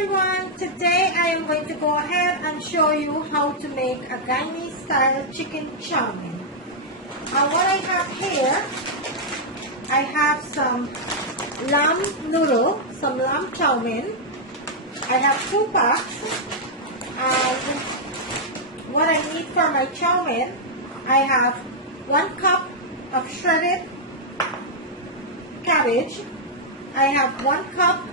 everyone, today I am going to go ahead and show you how to make a Guyanese style chicken chow mein. What I have here, I have some lamb noodle, some lamb chow mein. I have 2 packs, and what I need for my chow mein, I have 1 cup of shredded cabbage. I have 1 cup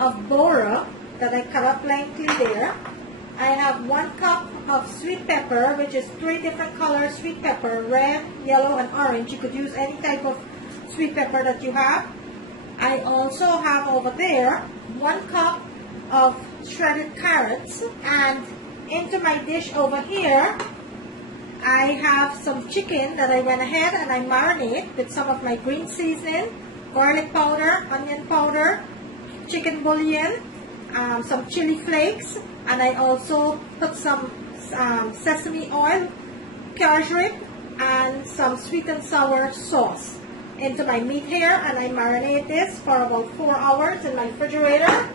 of bora that I cut up lengthly there. I have 1 cup of sweet pepper, which is 3 different colors sweet pepper, red, yellow, and orange. You could use any type of sweet pepper that you have. I also have over there 1 cup of shredded carrots, and into my dish over here I have some chicken that I went ahead and I marinate with some of my green seasoning, garlic powder, onion powder, chicken bouillon, some chili flakes, and I also put some sesame oil, cashew, and some sweet and sour sauce into my meat here, and I marinate this for about 4 hours in my refrigerator.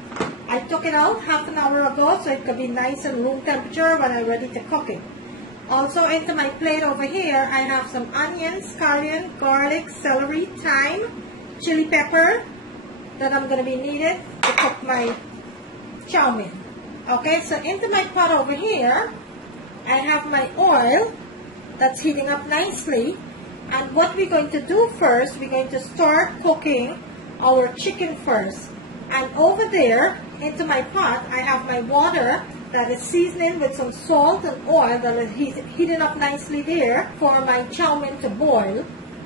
I took it out half an hour ago so it could be nice and room temperature when I'm ready to cook it. Also into my plate over here I have some onions, scallion, garlic, celery, thyme, chili pepper that I'm going to be needed to cook my chow mein. Okay, so into my pot over here I have my oil that's heating up nicely, and what we're going to do first, we're going to start cooking our chicken first. And over there into my pot I have my water that is seasoning with some salt and oil that is heating up nicely there for my chow mein to boil,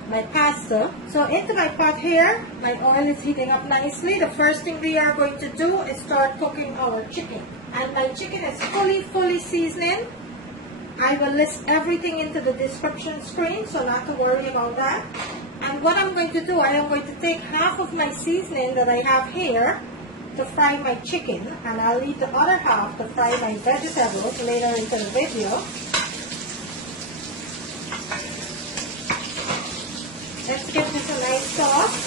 my pasta. So into my pot here, my oil is heating up nicely. The first thing we are going to do is start cooking our chicken. And my chicken is fully seasoning. I will list everything into the description screen, so not to worry about that. And what I'm going to do, I am going to take half of my seasoning that I have here to fry my chicken, and I'll leave the other half to fry my vegetables later into the video. Let's give this a nice sauce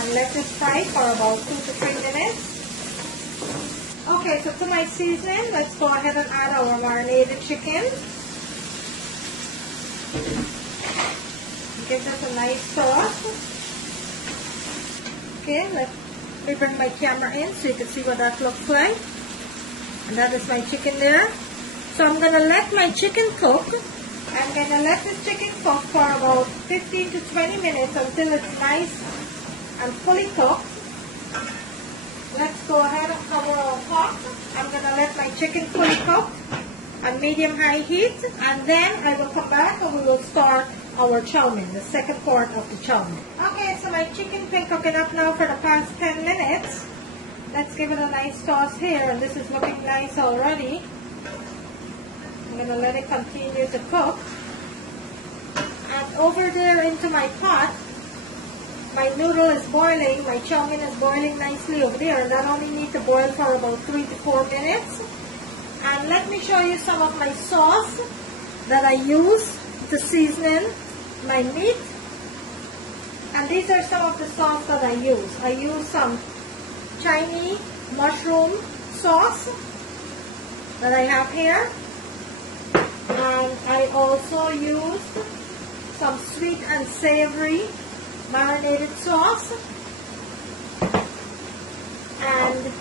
and let this fry for about 2 to 3 minutes. Okay, so to my seasoning, let's go ahead and add our marinated chicken. Give this a nice sauce. Okay, let me bring my camera in so you can see what that looks like. And that is my chicken there. So I'm going to let my chicken cook. I'm going to let this chicken cook for about 15 to 20 minutes until it's nice and fully cooked. Let's go ahead and cover our pot. I'm going to let my chicken fully cook on medium-high heat, and then I will come back and we will start our chow mein, the second part of the chow mein. Okay, so my chicken's been cooking up now for the past 10 minutes. Let's give it a nice toss here, and this is looking nice already. I'm going to let it continue to cook. And over there into my pot, my noodle is boiling, my chow mein is boiling nicely over there, and that only needs to boil for about 3 to 4 minutes. And let me show you some of my sauce that I use to season my meat. And these are some of the sauce that I use. I use some Chinese mushroom sauce that I have here. And I also use some sweet and savory marinated sauce. And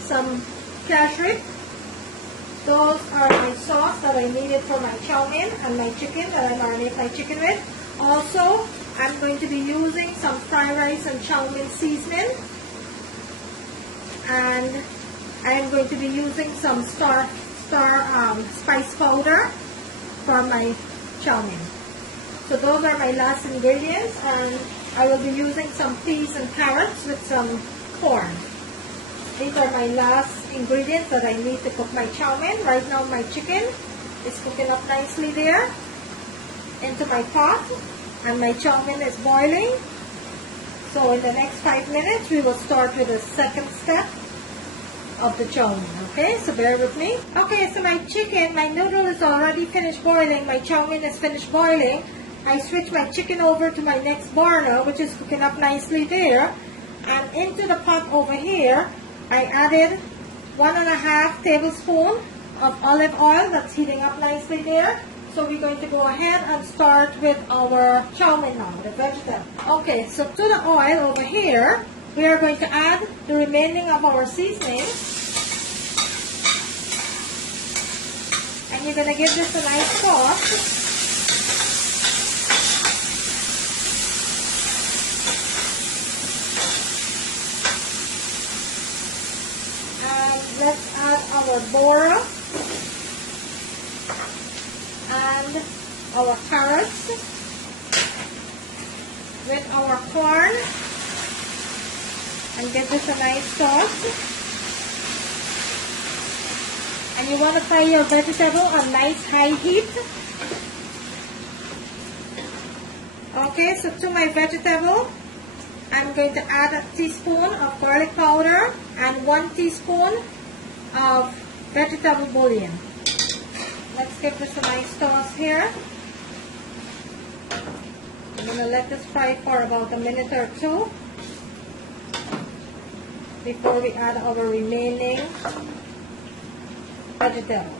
some cashew. Those are my sauce that I needed for my chow mein and my chicken that I marinate my chicken with. Also, I'm going to be using some fried rice and chow mein seasoning. And I am going to be using some star spice powder for my chow mein. So those are my last ingredients, and I will be using some peas and carrots with some corn. These are my last ingredients that I need to cook my chow mein. Right now my chicken is cooking up nicely there into my pot, and my chow mein is boiling. So in the next 5 minutes we will start with the second step of the chow mein. Okay, so bear with me. Okay, so my chicken, my noodle is already finished boiling, my chow mein is finished boiling. I switch my chicken over to my next burner, which is cooking up nicely there. And into the pot over here, I added 1.5 tablespoons of olive oil that's heating up nicely there. So we're going to go ahead and start with our chow mein now, the vegetable. Okay, so to the oil over here, we are going to add the remaining of our seasoning. And you're going to give this a nice sauce. Let's add our bora and our carrots with our corn and give this a nice sauce. And you want to fry your vegetable on nice high heat. Okay, so to my vegetable, I'm going to add a teaspoon of garlic powder and 1 teaspoon of vegetable bouillon. Let's give this a nice toss here. I'm going to let this fry for about a minute or two before we add our remaining vegetable.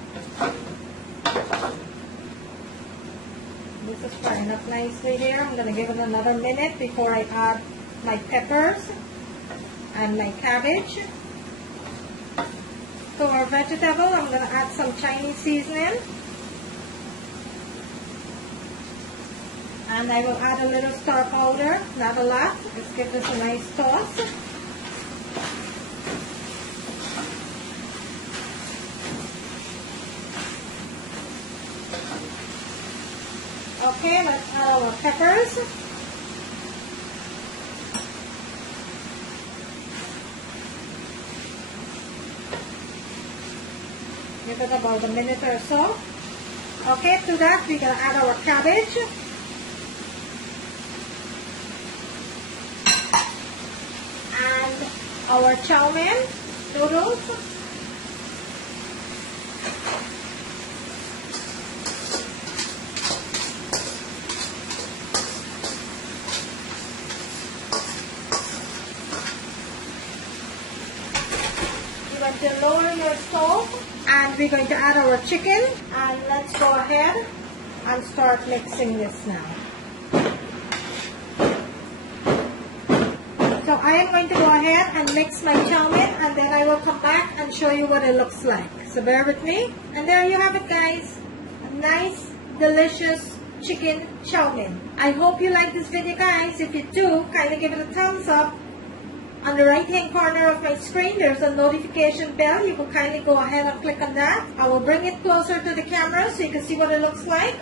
This is frying up nicely here. I'm going to give it another minute before I add my peppers and my cabbage. To our vegetable, I'm going to add some Chinese seasoning. And I will add a little star powder, not a lot. Let's give this a nice toss. Okay, let's add our peppers. Give it about a minute or so. Okay, to that we're going to add our cabbage. And our chow mein noodles. You're going to lower your stove. And we're going to add our chicken, and let's go ahead and start mixing this now. So I am going to go ahead and mix my chow mein, and then I will come back and show you what it looks like. So bear with me. And there you have it, guys. A nice, delicious chicken chow mein. I hope you like this video, guys. If you do, kindly give it a thumbs up. On the right hand corner of my screen, there's a notification bell. You can kindly go ahead and click on that. I will bring it closer to the camera so you can see what it looks like.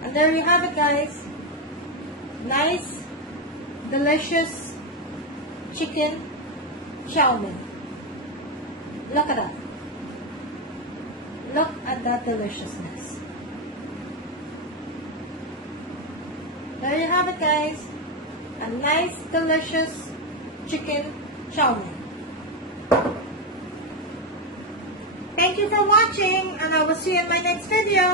And there you have it, guys. Nice, delicious chicken chow mein. Look at that. Look at that deliciousness. There you have it, guys. A nice, delicious chicken chow mein. Thank you for watching, and I will see you in my next video.